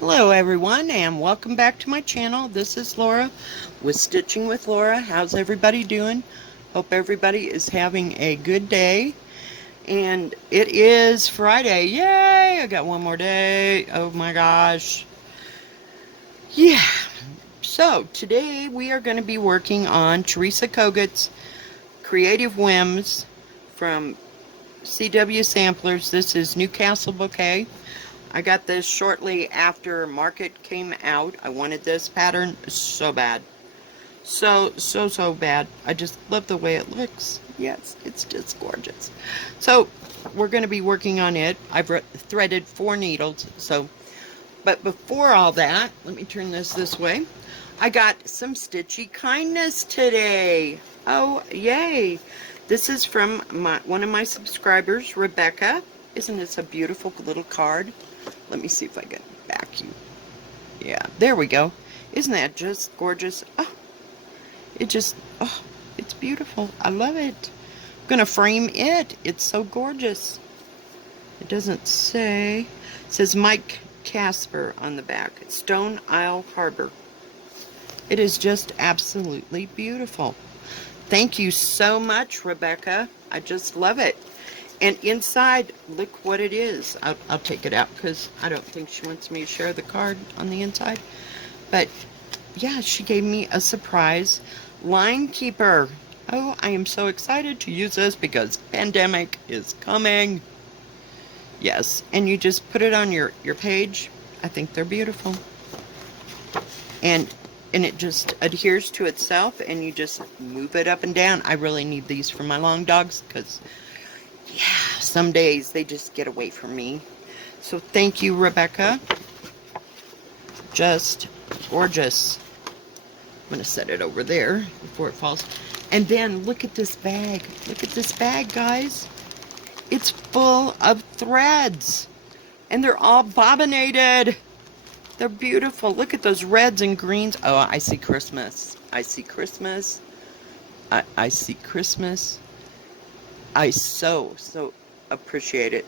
Hello everyone and welcome back to my channel. This is Laura with Stitching with Laura. How's everybody doing? Hope everybody is having a good day. And it is Friday. Yay! I got one more day. Oh my gosh. Yeah. So today we are going to be working on Teresa Kogut's Creative Whims from CW Samplers. This is Newcastle Bouquet. I got this shortly after Market came out. I wanted this pattern so bad. So bad. I just love the way it looks. Yes, it's just gorgeous. So, we're going to be working on it. I've threaded 4 needles. But before all that, let me turn this way. I got some Stitchy kindness today. Oh, yay. This is from one of my subscribers, Rebecca. Isn't this a beautiful little card? Let me see if I can back you. Yeah, there we go. Isn't that just gorgeous? Oh, it's beautiful. I love it. I'm gonna frame it. It's so gorgeous. It doesn't say. It says Mike Casper on the back. Stone Isle Harbor. It is just absolutely beautiful. Thank you so much, Rebecca. I just love it. And inside, look what it is. I'll take it out because I don't think she wants me to share the card on the inside. But yeah, she gave me a surprise line keeper. Oh, I am so excited to use this because pandemic is coming. Yes, and you just put it on your page. I think they're beautiful. And it just adheres to itself and you just move it up and down. I really need these for my long dogs because yeah, some days they just get away from me. So thank you, Rebecca. Just gorgeous. I'm going to set it over there before it falls. And then look at this bag. Look at this bag, guys. It's full of threads. And they're all bobbinated. They're beautiful. Look at those reds and greens. Oh, I see Christmas. I see Christmas. I see Christmas. I so appreciate it.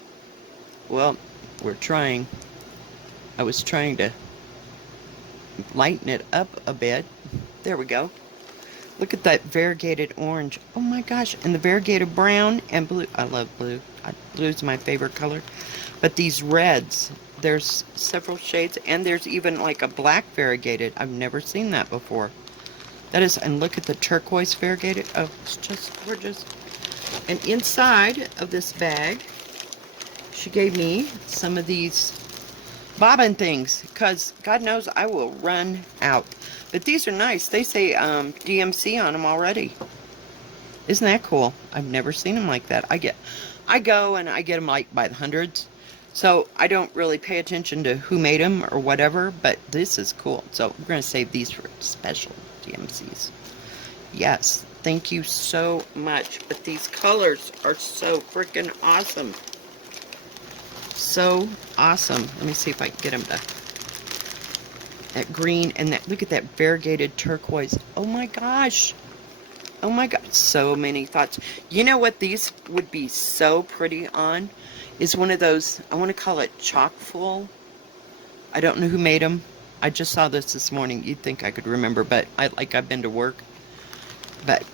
Well, we're trying. I was trying to lighten it up a bit. There we go. Look at that variegated orange. Oh my gosh. And the variegated brown and blue. I love blue. Blue's my favorite color. But these reds, there's several shades. And there's even like a black variegated. I've never seen that before. That is, and look at the turquoise variegated. Oh, it's just gorgeous. And inside of this bag, she gave me some of these bobbin things, because God knows I will run out. But these are nice. They say DMC on them already. Isn't that cool? I've never seen them like that. I go and I get them like by the hundreds. So I don't really pay attention to who made them or whatever, but this is cool. So we're going to save these for special DMCs. Yes. Thank you so much. But these colors are so freaking awesome. So awesome. Let me see if I can get them to that green and that. Look at that variegated turquoise. Oh my gosh. Oh my god. So many thoughts. You know what these would be so pretty on? Is one of those, I want to call it chock full. I don't know who made them. I just saw this morning. You'd think I could remember, but I've been to work. But,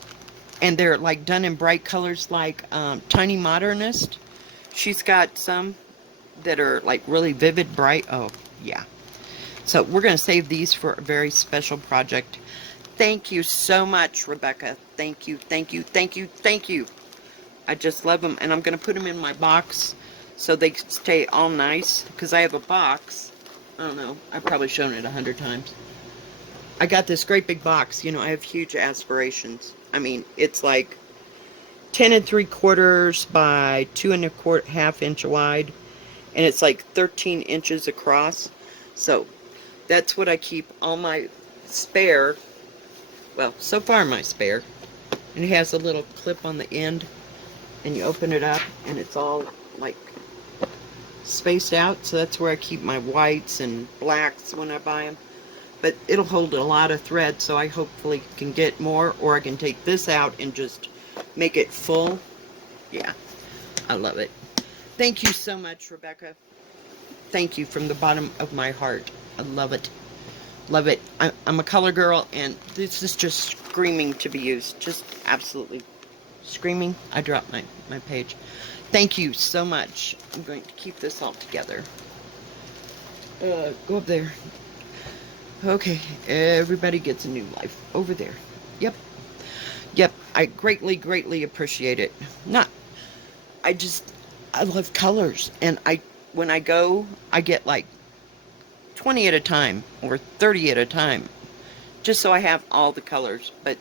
and they're like done in bright colors like Tiny Modernist. She's got some that are like really vivid, bright. Oh, yeah. So we're going to save these for a very special project. Thank you so much, Rebecca. Thank you, thank you, thank you, thank you. I just love them. And I'm going to put them in my box so they stay all nice. Because I have a box. I don't know. I've probably shown it 100 times. I got this great big box. You know, I have huge aspirations. I mean, it's like 10 3/4 by 2 1/4 inch wide. And it's like 13 inches across. So that's what I keep all my spare. Well, so far my spare. And it has a little clip on the end. And you open it up and it's all like spaced out. So that's where I keep my whites and blacks when I buy them. But it'll hold a lot of thread, so I hopefully can get more, or I can take this out and just make it full. Yeah, I love it. Thank you so much, Rebecca. Thank you from the bottom of my heart. I love it. Love it. I'm a color girl, and this is just screaming to be used. Just absolutely screaming. I dropped my page. Thank you so much. I'm going to keep this all together. Go up there. Okay, everybody gets a new life. Over there. Yep. Yep, I greatly, greatly appreciate it. I love colors. And when I go, I get like 20 at a time or 30 at a time. Just so I have all the colors. But,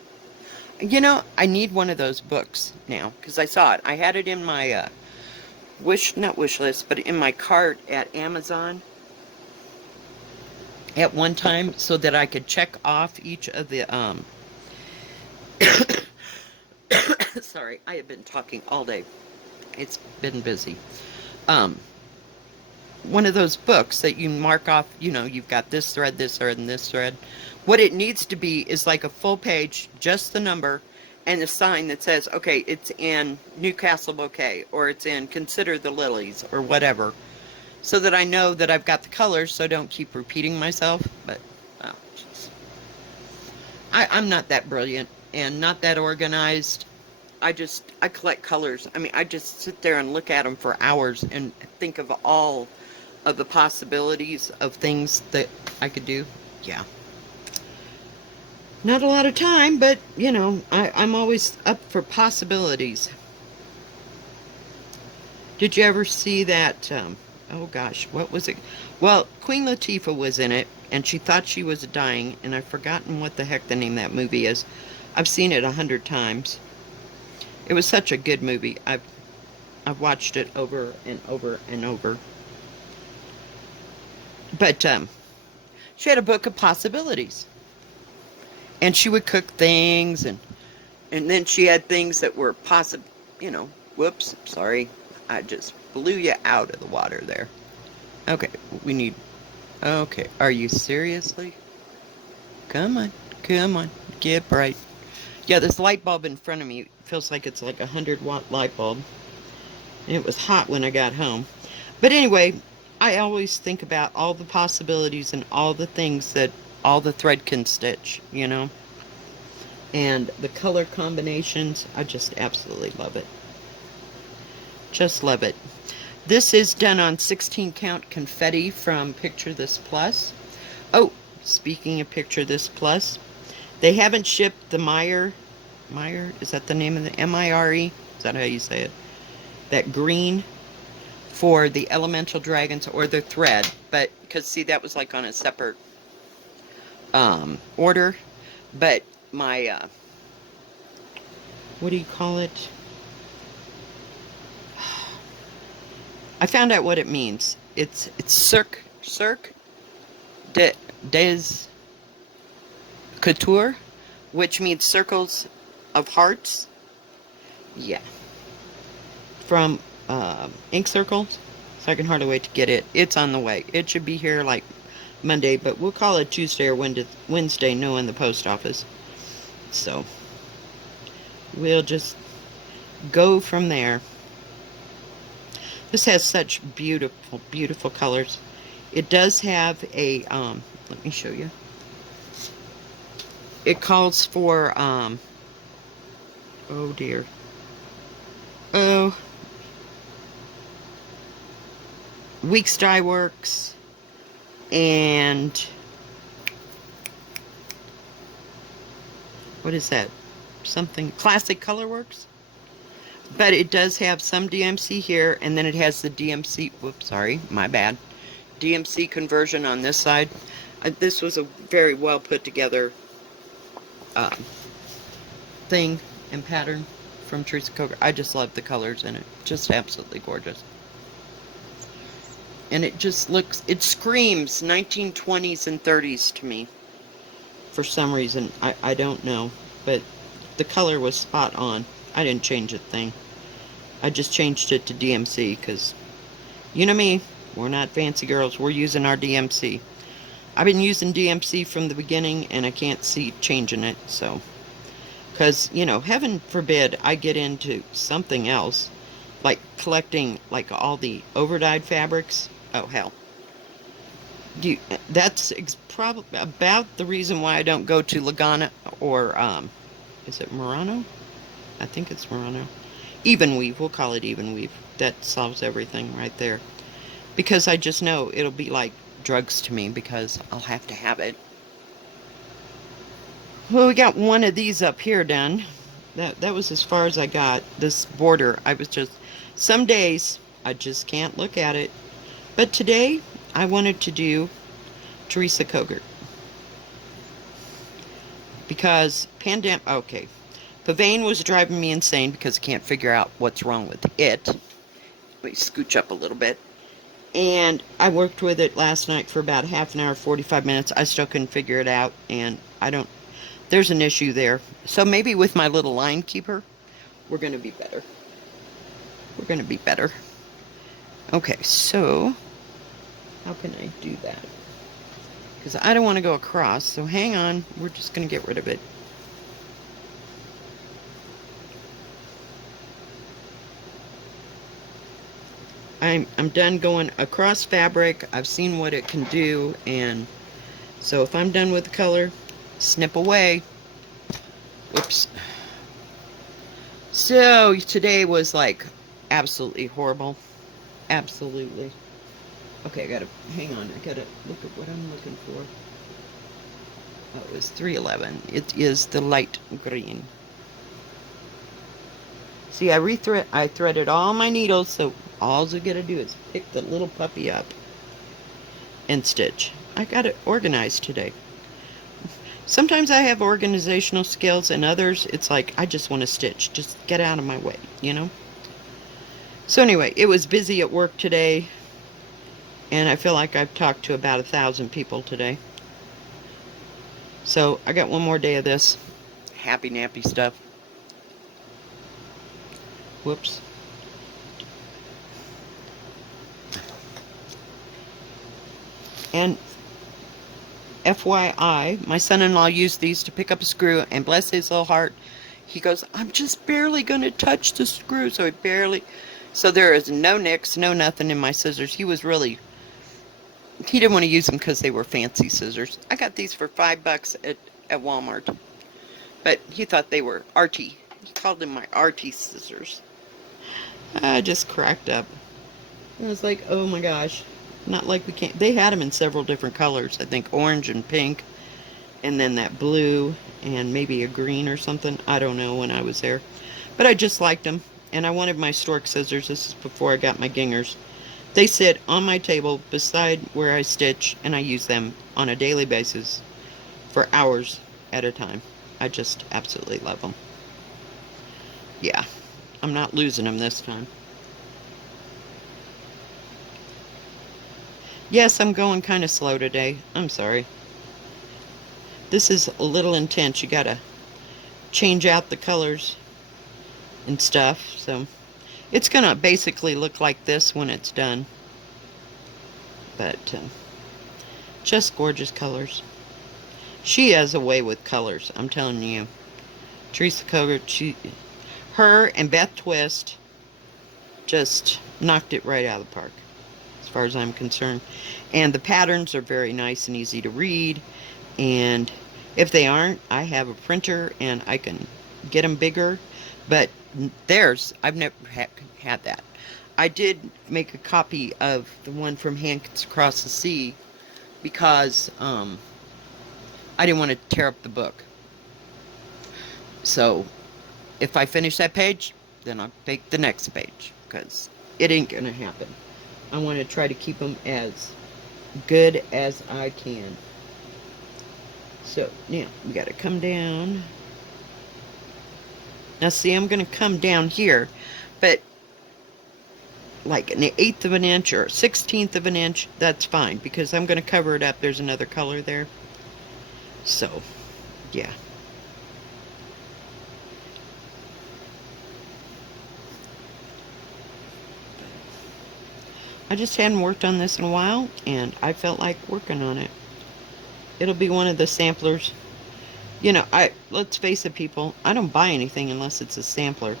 you know, I need one of those books now. Because I saw it. I had it in my not wish list, but in my cart at Amazon at one time, so that I could check off each of the sorry, I have been talking all day. It's been busy. One of those books that you mark off, you know, you've got this thread, and this thread. What it needs to be is like a full page, just the number, and a sign that says, okay, it's in Newcastle Bouquet, or it's in Consider the Lilies, or whatever. So that I know that I've got the colors, so I don't keep repeating myself. But, oh, jeez. I'm not that brilliant, and not that organized. I collect colors. I mean, I just sit there and look at them for hours and think of all of the possibilities of things that I could do. Yeah. Not a lot of time, but, you know, I'm always up for possibilities. Did you ever see that, oh gosh, what was it? Well, Queen Latifah was in it, and she thought she was dying, and I've forgotten what the heck the name of that movie is. I've seen it 100 times. It was such a good movie. I've watched it over and over and over. But she had a book of possibilities, and she would cook things, and then she had things that were possible. You know, whoops, sorry, I just blew you out of the water there. Okay, we need. Okay, are you seriously? Come on, get bright. Yeah, this light bulb in front of me feels like it's like a 100-watt light bulb. And it was hot when I got home. But anyway, I always think about all the possibilities and all the things that all the thread can stitch, you know. And the color combinations, I just absolutely love it. Just love it. This is done on 16 count confetti from Picture This Plus. Oh, speaking of Picture This Plus, they haven't shipped the Meyer, is that the name of the Mire? Is that how you say it? That green for the Elemental Dragons or the thread, but because see that was like on a separate order, but my what do you call it? I found out what it means. It's Cirque des Couture, which means circles of hearts. Yeah. From Ink Circles. So I can hardly wait to get it. It's on the way. It should be here like Monday, but we'll call it Tuesday or Wednesday, knowing the post office. So we'll just go from there. This has such beautiful, beautiful colors. It does have a, let me show you. It calls for, oh dear. Oh. Weeks Dye Works. And, what is that? Something, Classic Color Works? But it does have some DMC here, and then it has the DMC, whoops, sorry, my bad. DMC conversion on this side. This was a very well put together thing and pattern from Teresa Coker. I just love the colors in it. Just absolutely gorgeous. And it just looks, it screams 1920s and 30s to me. For some reason, I don't know. But the color was spot on. I didn't change a thing. I just changed it to DMC because, you know me, we're not fancy girls. We're using our DMC. I've been using DMC from the beginning, and I can't see changing it, so. Because, you know, heaven forbid I get into something else, like collecting, like, all the overdyed fabrics. Oh, hell. You, that's probably about the reason why I don't go to Lagana or, is it Murano? I think it's Murano. Even weave, we'll call it even weave. That solves everything right there. Because I just know it'll be like drugs to me because I'll have to have it. Well, we got one of these up here done. That was as far as I got. This border, I was just, some days I just can't look at it. But today I wanted to do Teresa Kogert because okay, Pavane was driving me insane because I can't figure out what's wrong with it. Let me scooch up a little bit. And I worked with it last night for about half an hour, 45 minutes. I still couldn't figure it out, and there's an issue there. So maybe with my little line keeper, we're going to be better. We're going to be better. Okay, so how can I do that? Because I don't want to go across, so hang on. We're just going to get rid of it. I'm done going across fabric. I've seen what it can do, and so if I'm done with the color, snip away. Whoops. So today was like absolutely horrible. Absolutely. Okay, I gotta hang on. I gotta look at what I'm looking for. Oh, it was 311. It is the light green. See, I threaded all my needles, so all I gotta do is pick the little puppy up and stitch. I got it organized today. Sometimes I have organizational skills, and others it's like I just want to stitch. Just get out of my way, you know? So anyway, it was busy at work today, and I feel like I've talked to about 1,000 people today. So I got one more day of this happy nappy stuff. Whoops. And FYI, my son-in-law used these to pick up a screw, and bless his little heart, he goes, I'm just barely going to touch the screw, so there is no nicks, no nothing in my scissors. He didn't want to use them because they were fancy scissors. I got these for $5 at Walmart, but he thought they were arty. He called them my arty scissors. I just cracked up. I was like, oh my gosh. Not like we can't. They had them in several different colors. I think orange and pink, and then that blue, and maybe a green or something. I don't know when I was there. But I just liked them, and I wanted my stork scissors. This is before I got my gingers. They sit on my table beside where I stitch, and I use them on a daily basis for hours at a time. I just absolutely love them. Yeah, I'm not losing them this time. Yes, I'm going kind of slow today. I'm sorry. This is a little intense. You gotta change out the colors and stuff. So it's gonna basically look like this when it's done. But just gorgeous colors. She has a way with colors, I'm telling you. Teresa Kogert, her and Beth Twist just knocked it right out of the park, as far as I'm concerned. And the patterns are very nice and easy to read. And if they aren't, I have a printer and I can get them bigger. But theirs, I've never had that. I did make a copy of the one from Hands Across the Sea because I didn't want to tear up the book. So if I finish that page, then I'll make the next page because it ain't gonna happen. I want to try to keep them as good as I can. So now we got to come down. Now see, I'm going to come down here, but like an 1/8 of an inch or 1/16 of an inch, that's fine because I'm going to cover it up. There's another color there. So, yeah. I just hadn't worked on this in a while, and I felt like working on it. It'll be one of the samplers. You know, let's face it, people, I don't buy anything unless it's a sampler.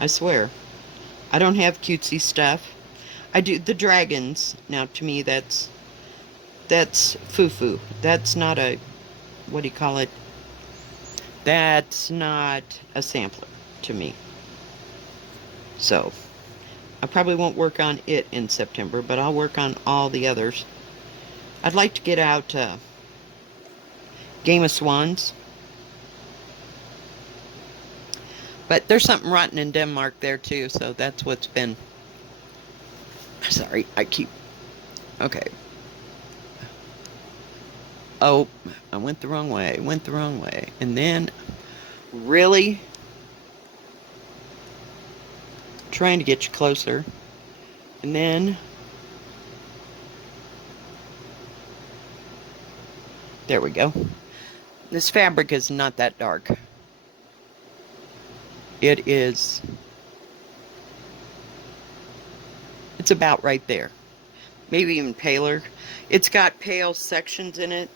I swear. I don't have cutesy stuff. I do the dragons. Now, to me, that's that's foo-foo. That's not a, what do you call it? That's not a sampler to me. So, I probably won't work on it in September, but I'll work on all the others. I'd like to get out Game of Swans. But there's something rotten in Denmark there too, so that's what's been... Sorry, I keep... Okay. Oh, I went the wrong way, went the wrong way. And then, really? Trying to get you closer. And then... There we go. This fabric is not that dark. It is... It's about right there. Maybe even paler. It's got pale sections in it.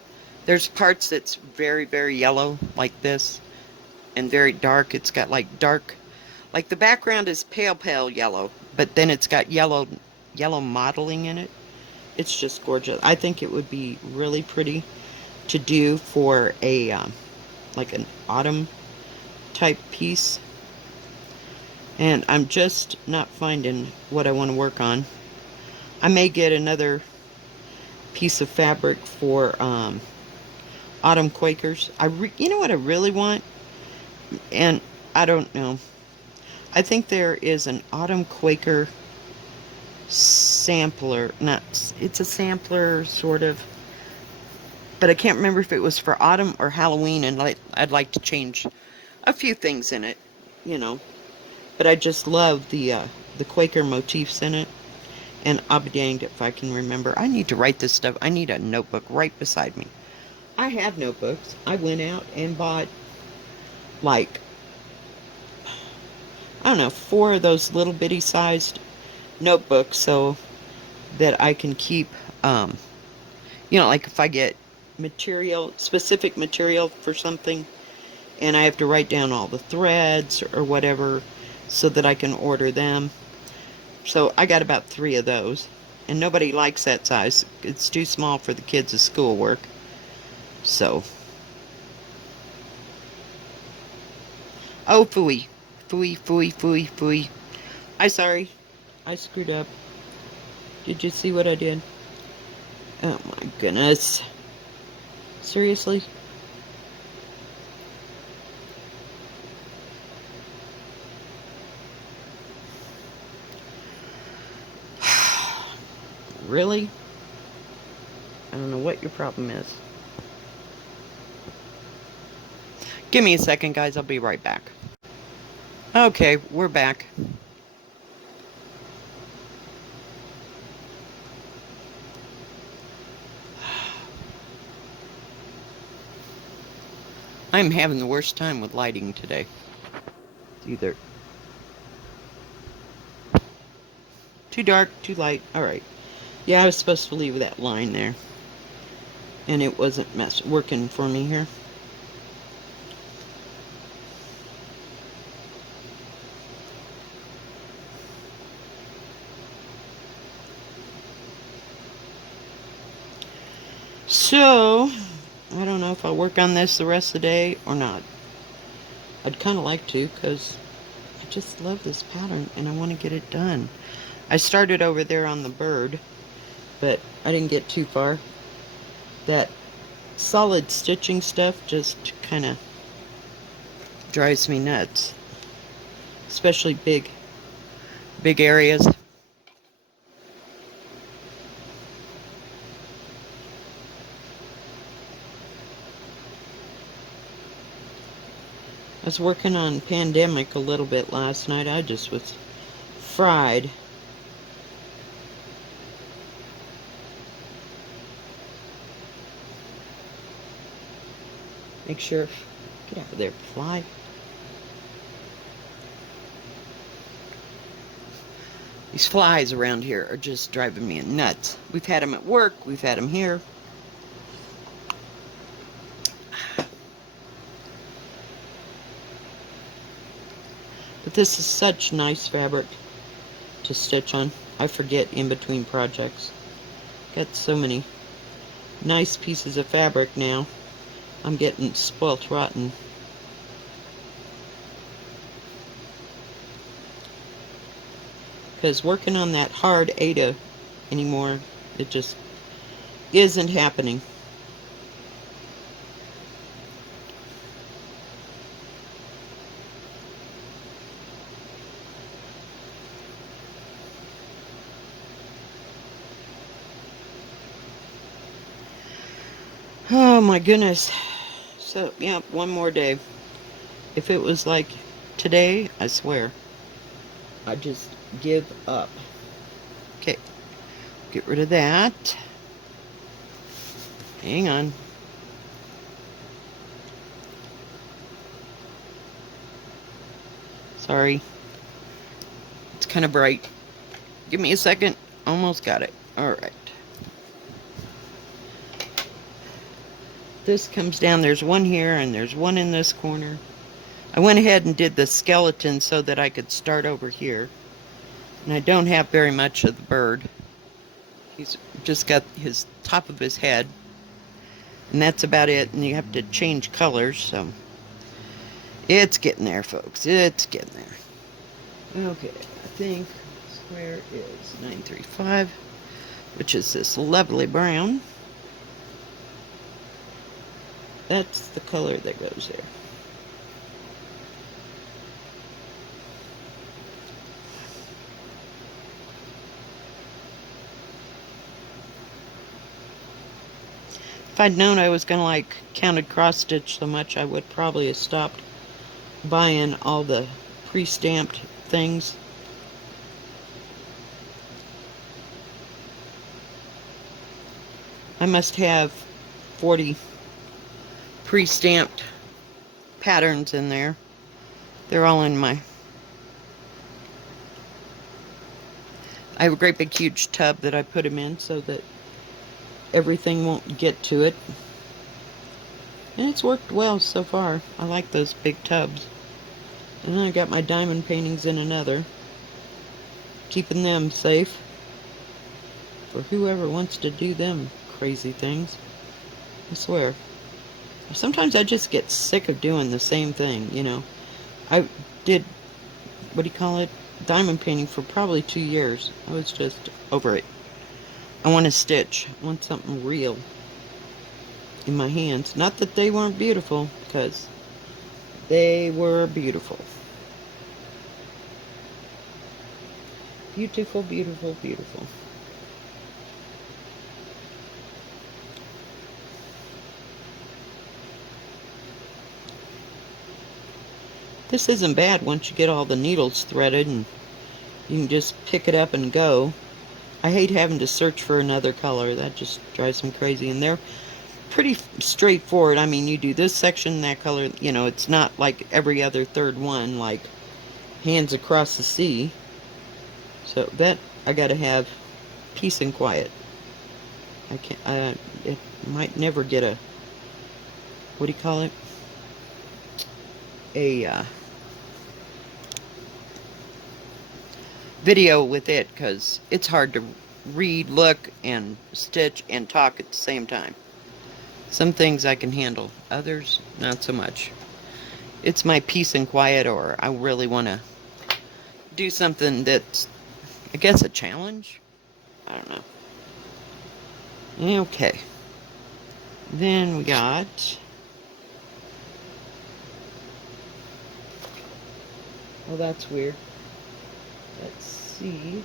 There's parts that's very, very yellow, like this. And very dark. It's got like dark... Like the background is pale, pale yellow. But then it's got yellow modeling in it. It's just gorgeous. I think it would be really pretty to do for a like an autumn type piece, and I'm just not finding what I want to work on. I may get another piece of fabric for autumn Quakers. You know what I really want, and I don't know. I think there is an autumn Quaker sampler. It's a sampler sort of. But I can't remember if it was for autumn or Halloween, and I'd like to change a few things in it, you know. But I just love the Quaker motifs in it, and I'll be danged if I can remember. I need to write this stuff. I need a notebook right beside me. I have notebooks. I went out and bought, like, I don't know, 4 of those little bitty sized notebooks so that I can keep, you know, like if I get specific material for something, and I have to write down all the threads or whatever so that I can order them. So I got about 3 of those, and nobody likes that size. It's too small for the kids' schoolwork. So, oh, phooey, phooey, phooey, phooey, phooey. Sorry, I screwed up. Did you see what I did? Oh my goodness. Seriously? Really? I don't know what your problem is. Give me a second, guys. I'll be right back. Okay, we're back. I'm having the worst time with lighting today. It's either too dark, too light. Alright. Yeah, I was supposed to leave that line there, and it wasn't working for me here. So, I don't know if I'll work on this the rest of the day or not. I'd kind of like to, because I just love this pattern and I want to get it done. I started over there on the bird, but I didn't get too far. That solid stitching stuff just kind of drives me nuts, especially big areas. I was working on Pandemic a little bit last night. I just was fried. Make sure, get out of there, fly. These flies around here are just driving me nuts. We've had them at work, we've had them here. But this is such nice fabric to stitch on. I forget in between projects. Got so many nice pieces of fabric now. I'm getting spoilt rotten. Because working on that hard Ada anymore, it just isn't happening. Oh my goodness. So, yeah, one more day. If it was like today, I swear, I'd just give up. Okay, get rid of that. Hang on. Sorry. It's kind of bright. Give me a second. Almost got it. Alright. This comes down. There's one here and there's one in this corner. I went ahead and did the skeleton so that I could start over here. And I don't have very much of the bird. He's just got his top of his head. And that's about it. And you have to change colors, so it's getting there, folks. It's getting there. Okay, I think square is 935, which is this lovely brown. That's the color that goes there. If I'd known I was going to like counted cross stitch so much, I would probably have stopped buying all the pre-stamped things. I must have 40 pre-stamped patterns in there. They're all in my... I have a great big huge tub that I put them in so that everything won't get to it. And it's worked well so far. I like those big tubs. And then I got my diamond paintings in another. Keeping them safe for whoever wants to do them crazy things. I swear. Sometimes I just get sick of doing the same thing, you know. I did, what do you call it? Diamond painting for probably 2 years. I was just over it. I want to stitch. I want something real in my hands. Not that they weren't beautiful, because they were beautiful. Beautiful, beautiful, beautiful. This isn't bad once you get all the needles threaded and you can just pick it up and go. I hate having to search for another color. That just drives me crazy. And they're pretty straightforward. I mean, you do this section, that color. You know, it's not like every other third one, like Hands Across the Sea. So that, I gotta have peace and quiet. I can't, it might never get a, what do you call it? A, video with it, because it's hard to read, look, and stitch and talk at the same time. Some things I can handle, others not so much. It's my peace and quiet, or I really want to do something that's, I guess, a challenge? I don't know. Okay. Then we got... Oh, that's weird. Let's see.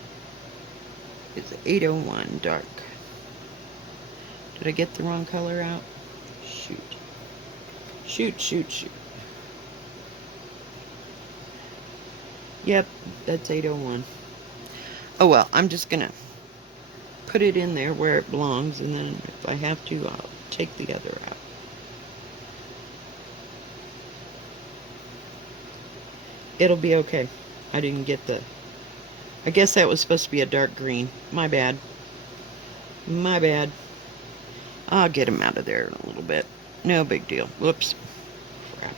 It's 801 dark. Did I get the wrong color out? Shoot. Shoot, shoot, shoot. Yep, that's 801. Oh well, I'm just gonna put it in there where it belongs, and then if I have to, I'll take the other out. It'll be okay. I didn't get the... I guess that was supposed to be a dark green. My bad. My bad. I'll get him out of there in a little bit. No big deal. Whoops. Crap.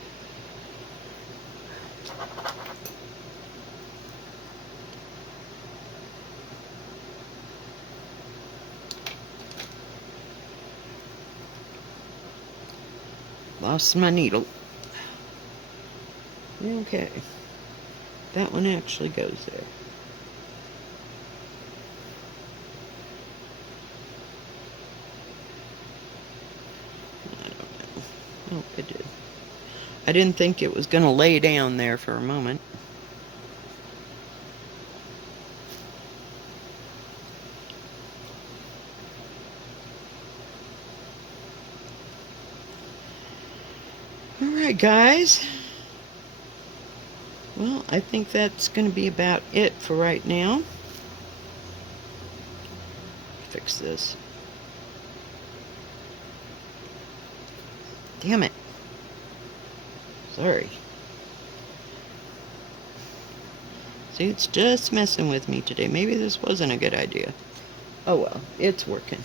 Lost my needle. Okay. That one actually goes there. I don't know. Oh, it did. I didn't think it was going to lay down there for a moment. Alright, guys. Well, I think that's going to be about it for right now. Fix this. Damn it. Sorry. See, it's just messing with me today. Maybe this wasn't a good idea. Oh well, it's working.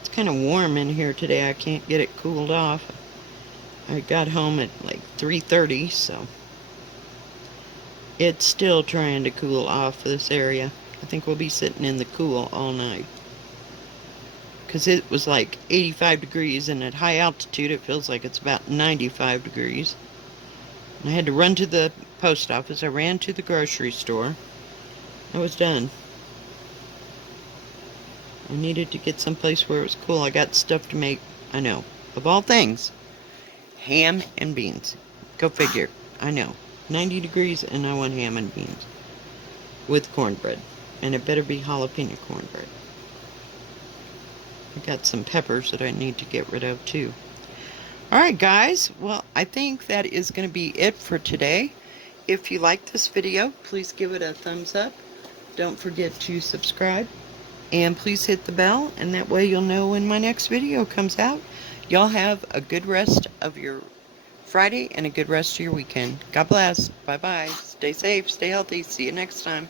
It's kind of warm in here today. I can't get it cooled off. I got home at like 3:30, so it's still trying to cool off this area. I think we'll be sitting in the cool all night. Because it was like 85 degrees, and at high altitude it feels like it's about 95 degrees. And I had to run to the post office. I ran to the grocery store. I was done. I needed to get someplace where it was cool. I got stuff to make, I know, of all things, ham and beans. Go figure. I know. 90 degrees and I want ham and beans. With cornbread. And it better be jalapeno cornbread. I got some peppers that I need to get rid of too. Alright guys, well I think that is going to be it for today. If you like this video, please give it a thumbs up. Don't forget to subscribe. And please hit the bell, and that way you'll know when my next video comes out. Y'all have a good rest of your Friday and a good rest of your weekend. God bless. Bye-bye. Stay safe. Stay healthy. See you next time.